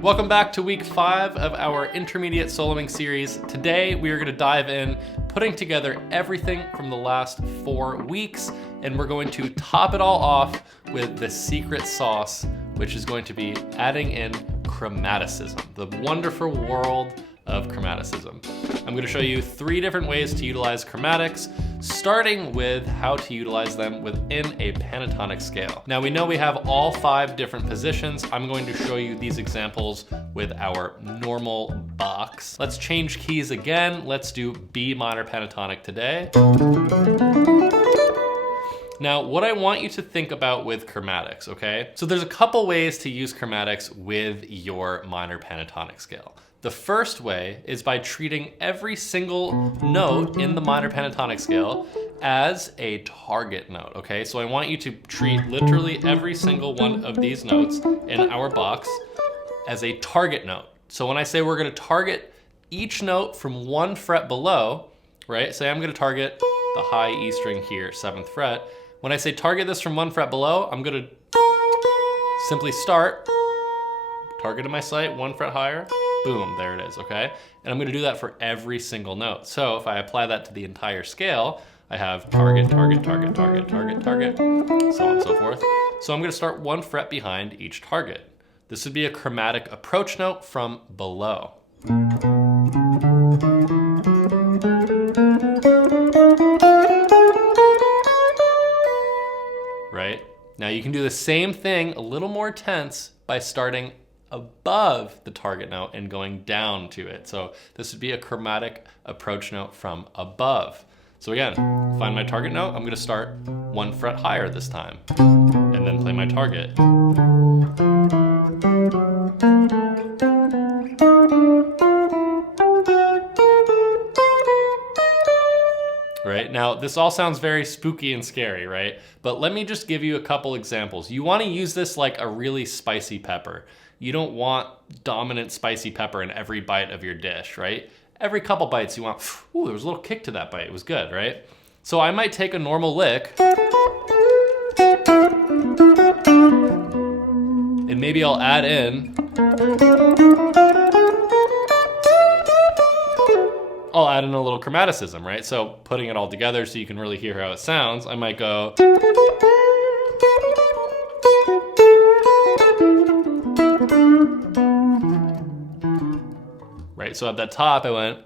Welcome back to week 5 of our intermediate soloing series. Today we are going to dive in, putting together everything from the last 4 weeks, and we're going to top it all off with the secret sauce, which is going to be adding in chromaticism, the wonderful world of chromaticism. I'm going to show you 3 different ways to utilize chromatics, starting with how to utilize them within a pentatonic scale. Now we know we have all 5 different positions. I'm going to show you these examples with our normal box. Let's change keys again. Let's do B minor pentatonic today. Now, what I want you to think about with chromatics, okay? So there's a couple ways to use chromatics with your minor pentatonic scale. The first way is by treating every single note in the minor pentatonic scale as a target note, okay? So I want you to treat literally every single one of these notes in our box as a target note. So when I say we're gonna target each note from 1 fret below, right? Say I'm gonna target the high E string here, 7th fret. When I say target this from 1 fret below, I'm gonna simply start, target in my sight, 1 fret higher, boom, there it is, okay? And I'm gonna do that for every single note. So if I apply that to the entire scale, I have target, target, target, target, target, target, so on and so forth. So I'm gonna start 1 fret behind each target. This would be a chromatic approach note from below. Right? Now you can do the same thing, a little more tense, by starting above the target note and going down to it. So this would be a chromatic approach note from above. So again, find my target note, I'm gonna start 1 fret higher this time, and then play my target. Right? Now, this all sounds very spooky and scary, right? But let me just give you a couple examples. You wanna use this like a really spicy pepper. You don't want dominant spicy pepper in every bite of your dish, right? Every couple bites you want, ooh, there was a little kick to that bite, it was good, right? So I might take a normal lick, and maybe I'll add in, a little chromaticism, right? So putting it all together so you can really hear how it sounds, I might go, right? So at that top I went,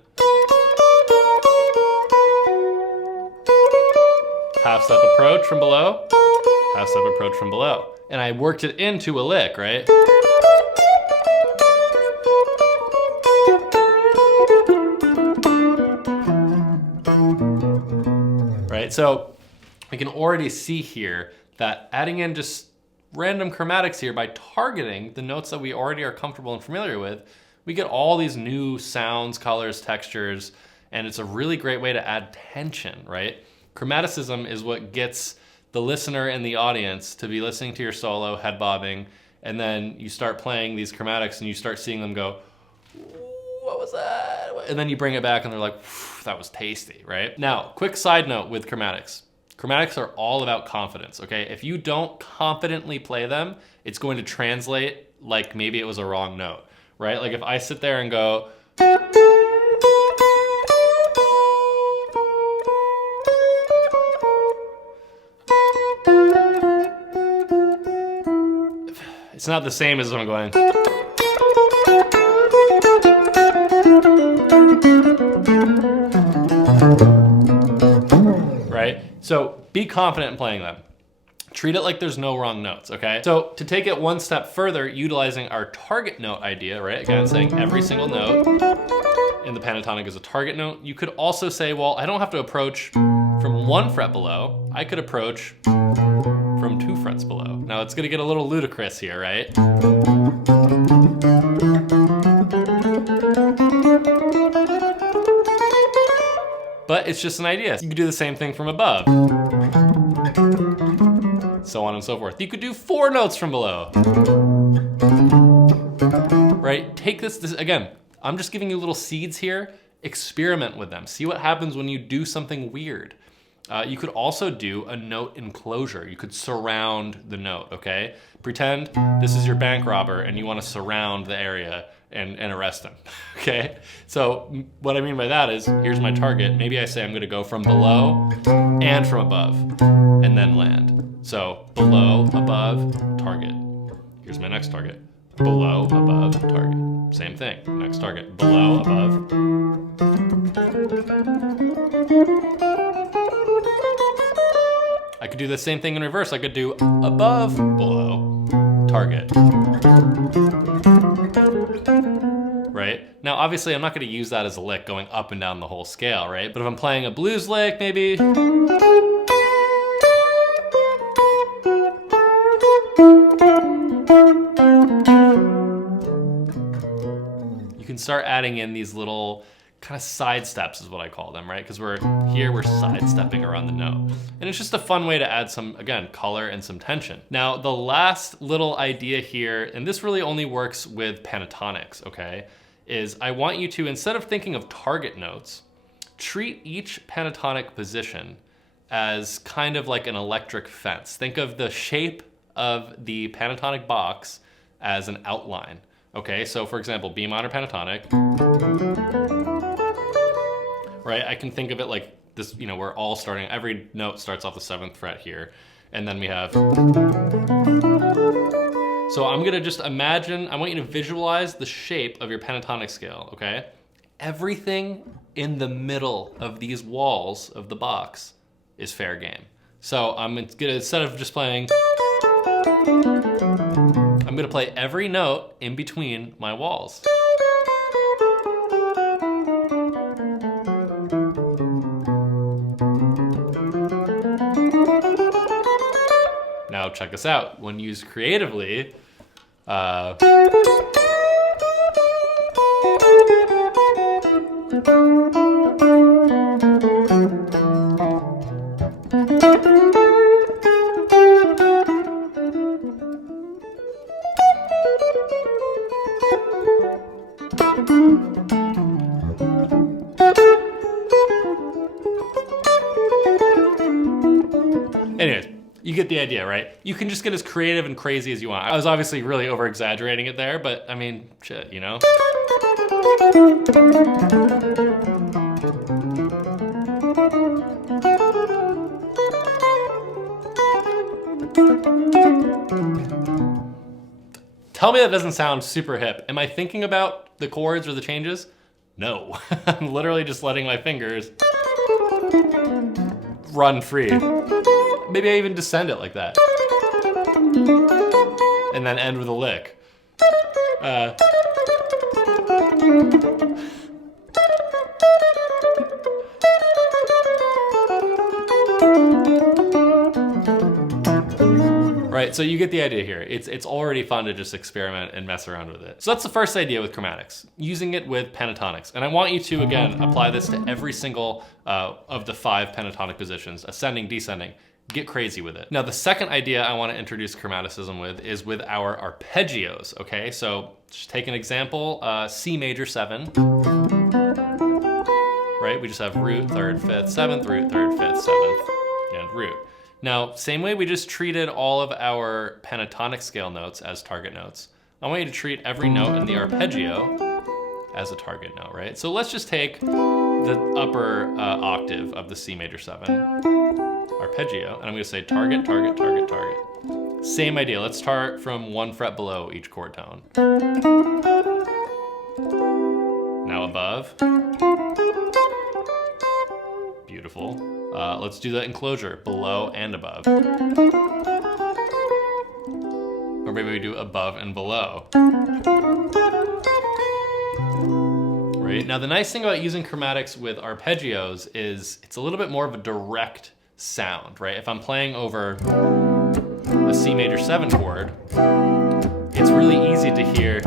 half step approach from below, half step approach from below. And I worked it into a lick, right? Right, so we can already see here that adding in just random chromatics here by targeting the notes that we already are comfortable and familiar with, we get all these new sounds, colors, textures, and it's a really great way to add tension, right? Chromaticism is what gets the listener and the audience to be listening to your solo, head bobbing, and then you start playing these chromatics and you start seeing them go, what was that? And then you bring it back and they're like, that was tasty, right? Now, quick side note with chromatics. Chromatics are all about confidence, okay? If you don't confidently play them, it's going to translate like maybe it was a wrong note, right? Like if I sit there and go, it's not the same as if I'm going, right? So be confident in playing them. Treat it like there's no wrong notes, okay? So to take it one step further, utilizing our target note idea, right? Again, saying every single note in the pentatonic is a target note. You could also say, well, I don't have to approach from 1 fret below. I could approach from 2 frets below. Now it's gonna get a little ludicrous here, right? But it's just an idea. You can do the same thing from above. So on and so forth. You could do 4 notes from below. Right? Take this again, I'm just giving you little seeds here. Experiment with them. See what happens when you do something weird. You could also do a note enclosure. You could surround the note, okay? Pretend this is your bank robber and you want to surround the area and arrest him, okay? So what I mean by that is, here's my target. Maybe I say I'm gonna go from below and from above, and then land. So below, above, target. Here's my next target. Below, above, target. Same thing, next target. Below, above. I could do the same thing in reverse. I could do above, below, target. Right? Now, obviously, I'm not going to use that as a lick going up and down the whole scale, right? But if I'm playing a blues lick, maybe. You can start adding in these little kind of side steps is what I call them, right? Because we're sidestepping around the note. And it's just a fun way to add some, again, color and some tension. Now, the last little idea here, and this really only works with pentatonics, okay, is I want you to, instead of thinking of target notes, treat each pentatonic position as kind of like an electric fence. Think of the shape of the pentatonic box as an outline. Okay, so for example, B minor pentatonic, right? I can think of it like this, you know, we're all starting, every note starts off the 7th fret here, and then we have. So I'm gonna just imagine, I want you to visualize the shape of your pentatonic scale, okay? Everything in the middle of these walls of the box is fair game. So I'm gonna, instead of just playing, I'm gonna play every note in between my walls. Now check this out. When used creatively, anyways, you get the idea, right? You can just get as creative and crazy as you want. I was obviously really over exaggerating it there, but I mean, shit, you know? Tell me that doesn't sound super hip. Am I thinking about the chords or the changes? No. I'm literally just letting my fingers run free. Maybe I even descend it like that. And then end with a lick. Right, so you get the idea here. It's already fun to just experiment and mess around with it. So that's the first idea with chromatics, using it with pentatonics. And I want you to, again, apply this to every single of the 5 pentatonic positions, ascending, descending. Get crazy with it. Now, the second idea I want to introduce chromaticism with is with our arpeggios, okay? So just take an example, C major 7, right? We just have root, 3rd, 5th, 7th, root, 3rd, 5th, 7th, and root. Now, same way we just treated all of our pentatonic scale notes as target notes, I want you to treat every note in the arpeggio as a target note, right? So let's just take the upper octave of the C major 7 arpeggio, and I'm gonna say target, target, target, target. Same idea, let's start from 1 fret below each chord tone. Now above. Beautiful. Let's do the enclosure, below and above. Or maybe we do above and below. Right? Now the nice thing about using chromatics with arpeggios is it's a little bit more of a direct sound, right? If I'm playing over a C major 7 chord, it's really easy to hear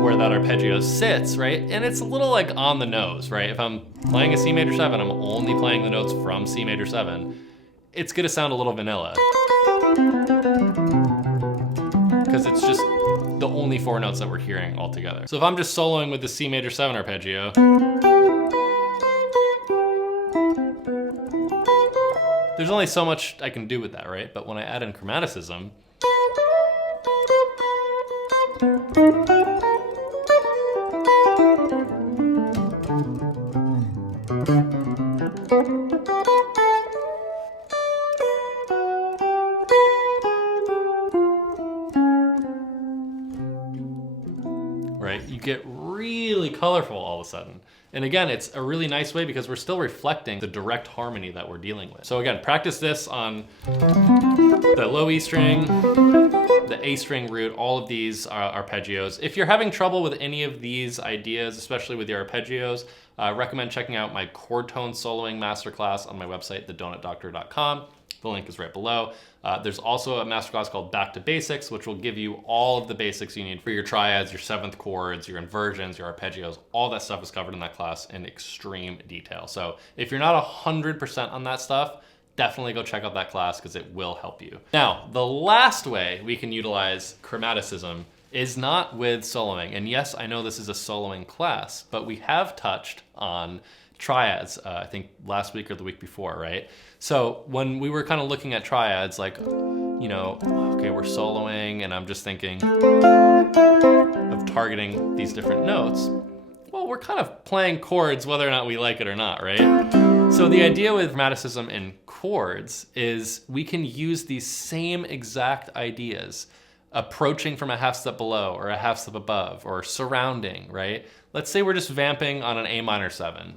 where that arpeggio sits, right? And it's a little like on the nose, right? If I'm playing a C major 7, I'm only playing the notes from C major 7, it's gonna sound a little vanilla. Because it's just the only 4 notes that we're hearing all together. So if I'm just soloing with the C major 7 arpeggio, there's only so much I can do with that, right? But when I add in chromaticism, right? You get really colorful all of a sudden. And again, it's a really nice way because we're still reflecting the direct harmony that we're dealing with. So again, practice this on the low E string, the A string root, all of these are arpeggios. If you're having trouble with any of these ideas, especially with the arpeggios, recommend checking out my chord tone soloing masterclass on my website, thedonutdoctor.com. The link is right below. There's also a masterclass called Back to Basics, which will give you all of the basics you need for your triads, your seventh chords, your inversions, your arpeggios. All that stuff is covered in that class in extreme detail. So if you're not 100% on that stuff, definitely go check out that class because it will help you. Now, the last way we can utilize chromaticism is not with soloing. And yes, I know this is a soloing class, but we have touched on triads, I think last week or the week before, right? So when we were kind of looking at triads, like, you know, okay, we're soloing and I'm just thinking of targeting these different notes. Well, we're kind of playing chords whether or not we like it or not, right? So the idea with chromaticism in chords is we can use these same exact ideas approaching from a half step below or a half step above or surrounding, right? Let's say we're just vamping on an A minor 7.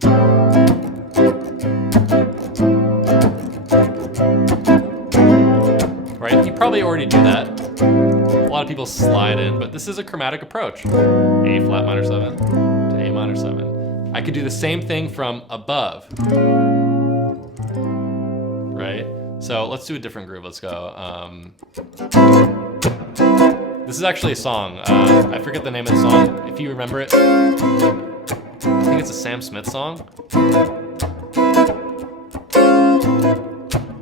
Right, you probably already do that. A lot of people slide in, but this is a chromatic approach. A flat minor 7 to A minor 7. I could do the same thing from above. Right? So let's do a different groove. Let's go. This is actually a song. I forget the name of the song. If you remember it, I think it's a Sam Smith song.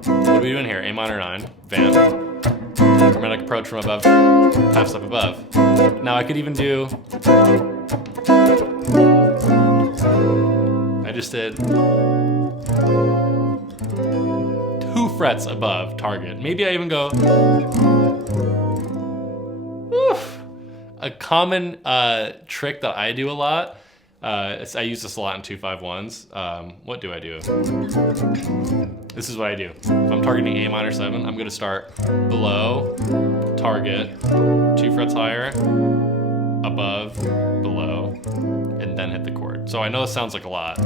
What are we doing here? A minor 9, vamp, chromatic approach from above, half step above. Now I could even do, I just did 2 frets above target. Maybe I even go, oof. A common trick that I do a lot, I use this a lot in 2-5-1s. What do I do? This is what I do. If I'm targeting A minor 7, I'm gonna start below, target, 2 frets higher, above, below, and then hit the chord. So I know this sounds like a lot.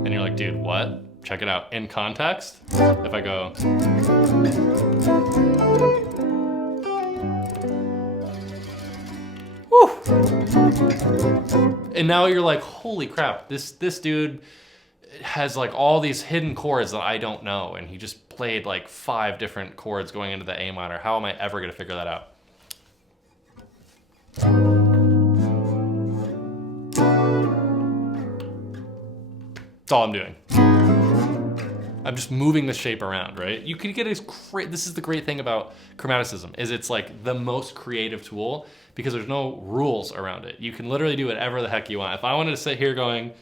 And you're like, dude, what? Check it out. In context, if I go, whew. And now you're like, holy crap, this dude has like all these hidden chords that I don't know, and he just played like 5 different chords going into the A minor. How am I ever gonna figure that out? That's all I'm doing. I'm just moving the shape around, right? You can get this is the great thing about chromaticism, is it's like the most creative tool because there's no rules around it. You can literally do whatever the heck you want. If I wanted to sit here going,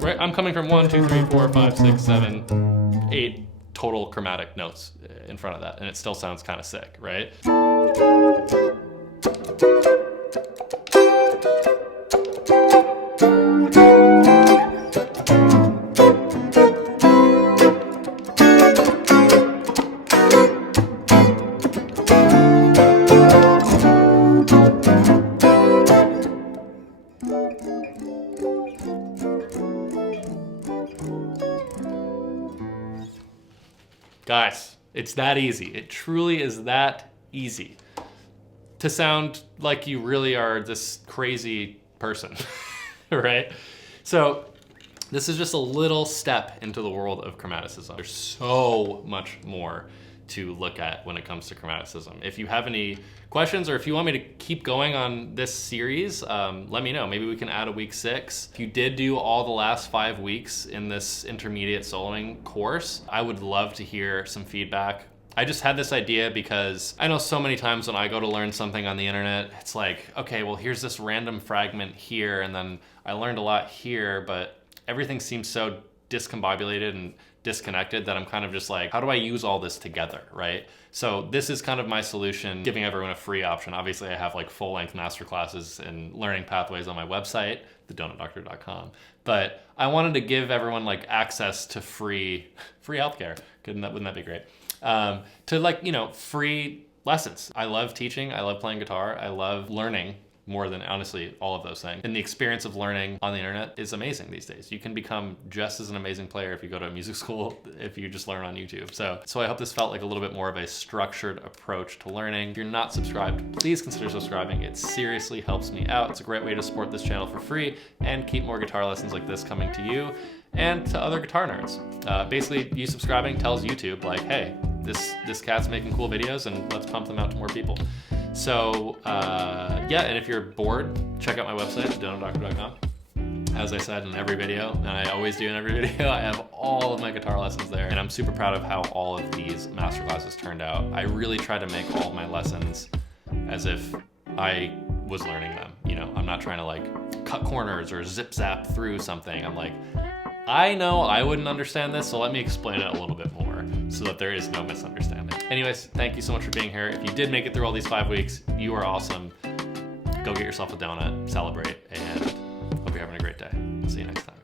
right? I'm coming from 1, 2, 3, 4, 5, 6, 7, 8 total chromatic notes in front of that, and it still sounds kind of sick, right? Guys, it's that easy. It truly is that easy to sound like you really are this crazy person, right? So this is just a little step into the world of chromaticism. There's so much more to look at when it comes to chromaticism. If you have any questions or if you want me to keep going on this series, let me know. Maybe we can add a week 6. If you did do all the last 5 weeks in this intermediate soloing course, I would love to hear some feedback I just had this idea because I know so many times when I go to learn something on the internet, it's like, okay, well, here's this random fragment here, and then I learned a lot here, but everything seems so discombobulated and disconnected that I'm kind of just like, how do I use all this together, right? So this is kind of my solution, giving everyone a free option. Obviously, I have like full-length masterclasses and learning pathways on my website, thedonutdoctor.com. But I wanted to give everyone like access to free healthcare. Wouldn't that be great? To like, you know, free lessons. I love teaching. I love playing guitar. I love learning more than honestly all of those things. And the experience of learning on the internet is amazing these days. You can become just as an amazing player if you go to a music school, if you just learn on YouTube. So I hope this felt like a little bit more of a structured approach to learning. If you're not subscribed, please consider subscribing. It seriously helps me out. It's a great way to support this channel for free and keep more guitar lessons like this coming to you and to other guitar nerds. Basically, you subscribing tells YouTube like, hey, this cat's making cool videos and let's pump them out to more people. So yeah, and if you're bored, check out my website, thedonutdoctor.com. As I said in every video, and I always do in every video, I have all of my guitar lessons there, and I'm super proud of how all of these masterclasses turned out. I really try to make all of my lessons as if I was learning them. You know, I'm not trying to like cut corners or zip zap through something. I'm like, I know I wouldn't understand this, so let me explain it a little bit more so that there is no misunderstanding. Anyways, thank you so much for being here. If you did make it through all these 5 weeks, you are awesome. Go get yourself a donut, celebrate, and hope you're having a great day. See you next time.